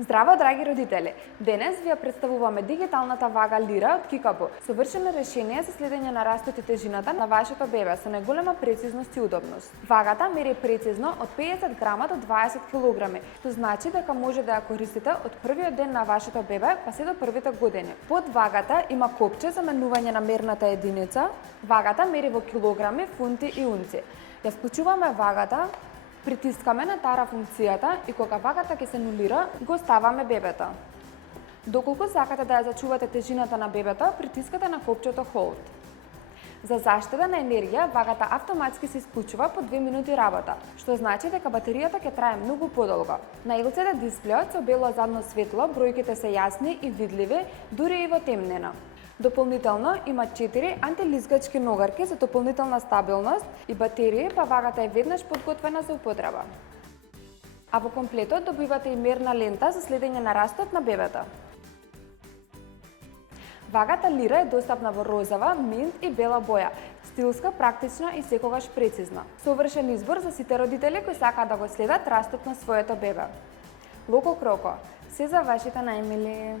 Здраво, драги родители! Денес ви ја представуваме дигиталната вага Лира од Кикабу, совршено решение за следење на растот и тежината на вашето бебе со најголема прецизност и удобност. Вагата мери прецизно од 50 грама до 20 килограми, што значи дека може да ја користите од првиот ден на вашето бебе па се до првите години. Под вагата има копче за менување на мерната единица. Вагата мери во килограми, фунти и унци. Ја вклучуваме вагата, притискаме на тара функцијата и кога вагата ќе се нулира, го ставаме бебето. Доколку сакате да ја зачувате тежината на бебето, притискате на копчето Hold. За заштеда на енергија, вагата автоматски се исклучува по 2 минути работа, што значи дека батеријата ќе трае многу подолго. На LCD дисплеот со бело задно светло, бројките се јасни и видливи, дури и во темнина. Дополнително има 4 антилизгачки ногарки за дополнителна стабилност и батерии, па вагата е веднаш подготвена за употреба. А во комплетот добивате и мерна лента за следење на растот на бебето. Вагата Лира е достапна во розова, минт и бела боја, стилска, практична и секогаш прецизна. Совршен избор за сите родители кои сакаат да го следат растот на своето бебе. Локо Кроко, се за вашите најмили!